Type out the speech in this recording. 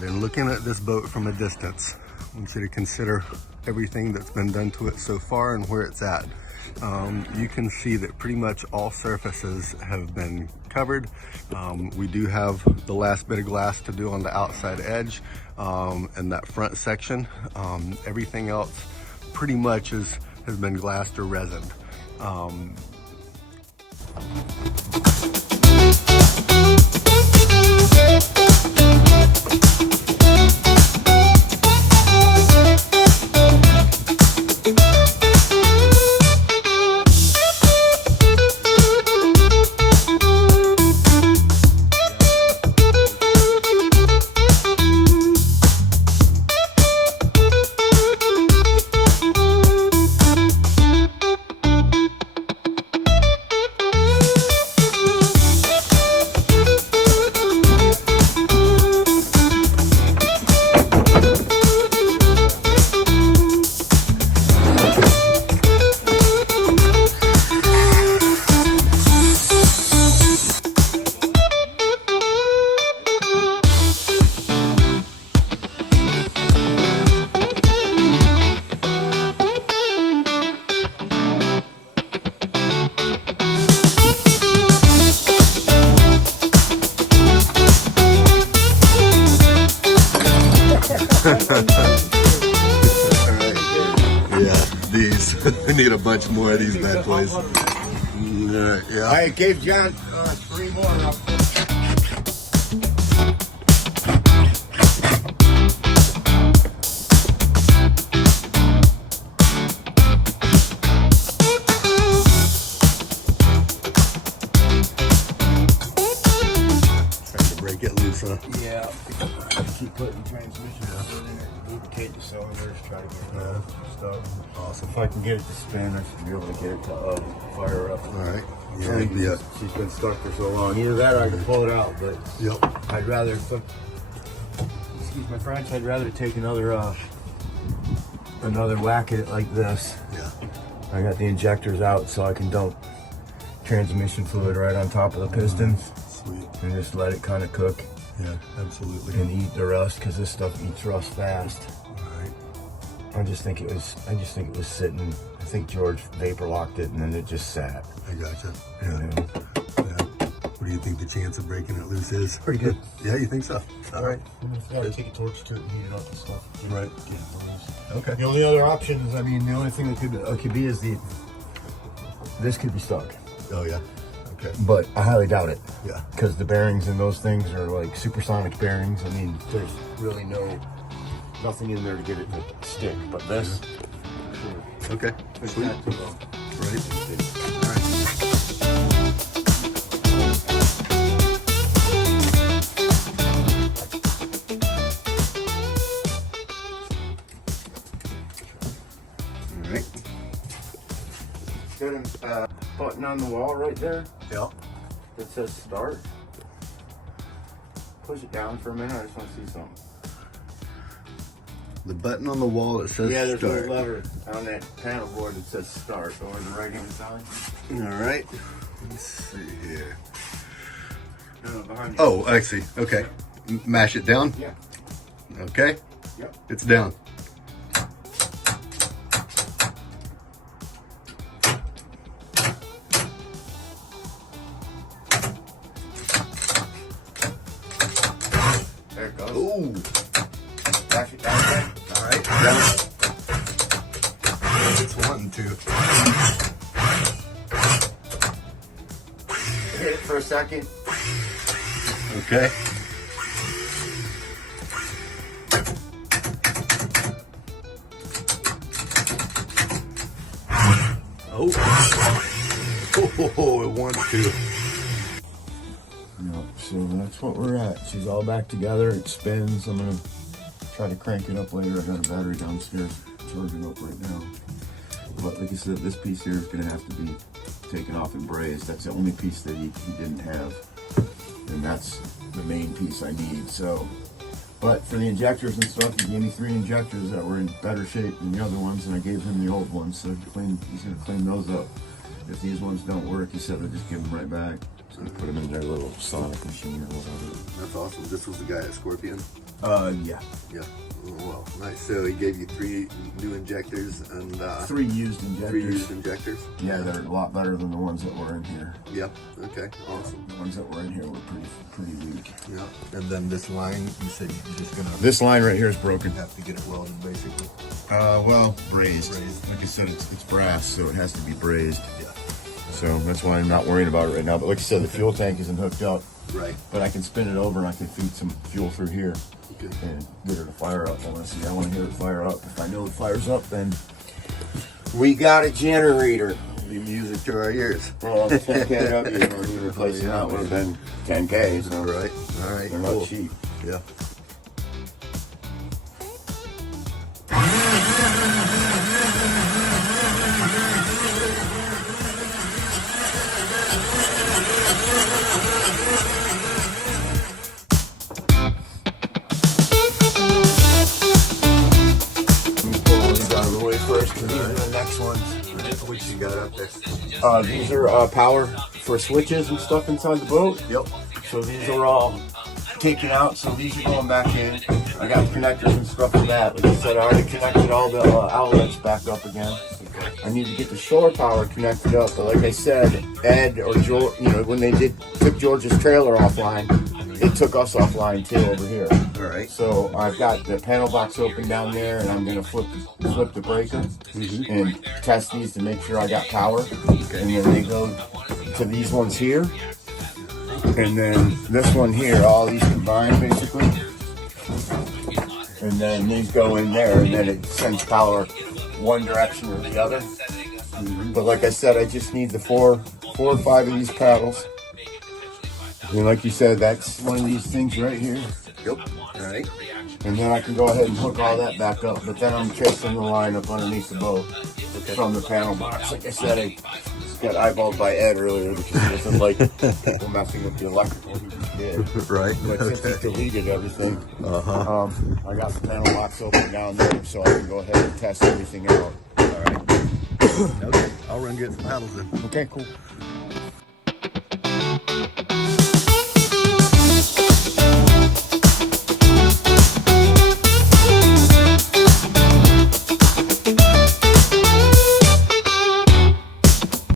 right, and looking at this boat from a distance, I want you to consider everything that's been done to it so far and where it's at. You can see that pretty much all surfaces have been covered. We do have the last bit of glass to do on the outside edge and that front section. Everything else pretty much has been glassed or resined. Yeah, these. We need a bunch more of these bad boys. Yeah. I gave John 3 more up. Trying to break it loose, huh? Yeah. Keep putting transmission in it, lubricate the cylinders, try to get it stuff. Awesome. If I can get it to spin, I should be able to get it to fire up. All right. Yeah. She's been stuck for so long. Either that or I can pull it out, but I'd rather, excuse my French, I'd rather take another whack at it like this. Yeah. I got the injectors out so I can dump transmission fluid right on top of the pistons. Sweet. And just let it kind of cook. Yeah, absolutely. And eat the rust, because this stuff eats rust fast. All right. I just think it was sitting. I think George vapor locked it and then it just sat. I gotcha. You Yeah. know? Yeah. What do you think the chance of breaking it loose is? Pretty good. Yeah, you think so? All right. Gotta take a torch to it and heat it up and stuff. Right. Yeah. Okay. The only other option is, I mean, the only thing that could be is this could be stuck. Oh yeah. Okay. But I highly doubt it. Yeah. Because the bearings in those things are like supersonic bearings. I mean, there's really nothing in there to get it to stick. But this, Okay. Sweet. not too low. Right. All right. All right. Got a button on the wall right there Yep. that says start. Push it down for a minute. I just want to see something. The button on the wall that says Yeah, there's start. a lever on that panel board that says start over the right hand side. All right. Let's see here. No, behind you. Oh, I see. Okay. Mash it down. Yeah. Okay. Yep. It's down. There it goes. Ooh. Dash it down there. All right. Down. It's wanting to. Hit it for a second. Okay. Oh. Oh, it wants to. Yep, so that's what we're at. She's all back together. It spins. I'm gonna try to crank it up later. I got a battery downstairs charging up right now. But like I said, this piece here is gonna have to be taken off and brazed. That's the only piece that he didn't have, and that's the main piece I need. So, but for the injectors and stuff, he gave me 3 injectors that were in better shape than the other ones, and I gave him the old ones. So he's gonna clean those up. if these ones don't work, he said I'll just give them right back. So put them in their little sonic machine or whatever. That's awesome. This was the guy at Scorpion? Yeah. Yeah. Oh, well, nice. So he gave you 3 new injectors and 3 used injectors. 3 used injectors? Yeah, they're a lot better than the ones that were in here. Yep. Okay. Awesome. The ones that were in here were pretty weak. Yeah. And then this line, you said you're just gonna This line right here is broken. have to get it welded, basically. Well, brazed. Brazed. Like I said, it's brass, so it has to be brazed. Yeah. So that's why I'm not worrying about it right now. But like I said, the fuel tank isn't hooked up. Right. But I can spin it over and I can feed some fuel through here. Okay. And get her to fire up. I want to hear it fire up. If I know it fires up, then we got a generator. Be music to our ears. Well, 10 kW, we replacing that would have been 10K. So Right. All right. they're Cool. not cheap. Yeah. What you got up there? These are power for switches and stuff inside the boat. Yep. So these are all taken out. So these are going back in. I got connectors and stuff for that. Like I said, I already connected all the outlets back up again. I need to get the shore power connected up. But like I said, Ed or George, when they took George's trailer offline, it took us offline too over here. All right. So I've got the panel box open down there, and I'm gonna flip the breaker and test these to make sure I got power. And then they go to these ones here, and then this one here. All these combined basically, and then these go in there, and then it sends power one direction or the other. But like I said, I just need the four or five of these paddles. And like you said, that's one of these things right here. Yep. All right. And then I can go ahead and hook all that back up. But then I'm chasing the line up underneath the boat from the panel box. Like I said, I got eyeballed by Ed earlier because he doesn't like people messing with the electrical. He just did. Right. But since he deleted everything, I got the panel box open down there so I can go ahead and test everything out. All right. Okay. I'll run get some paddles in. Okay, cool.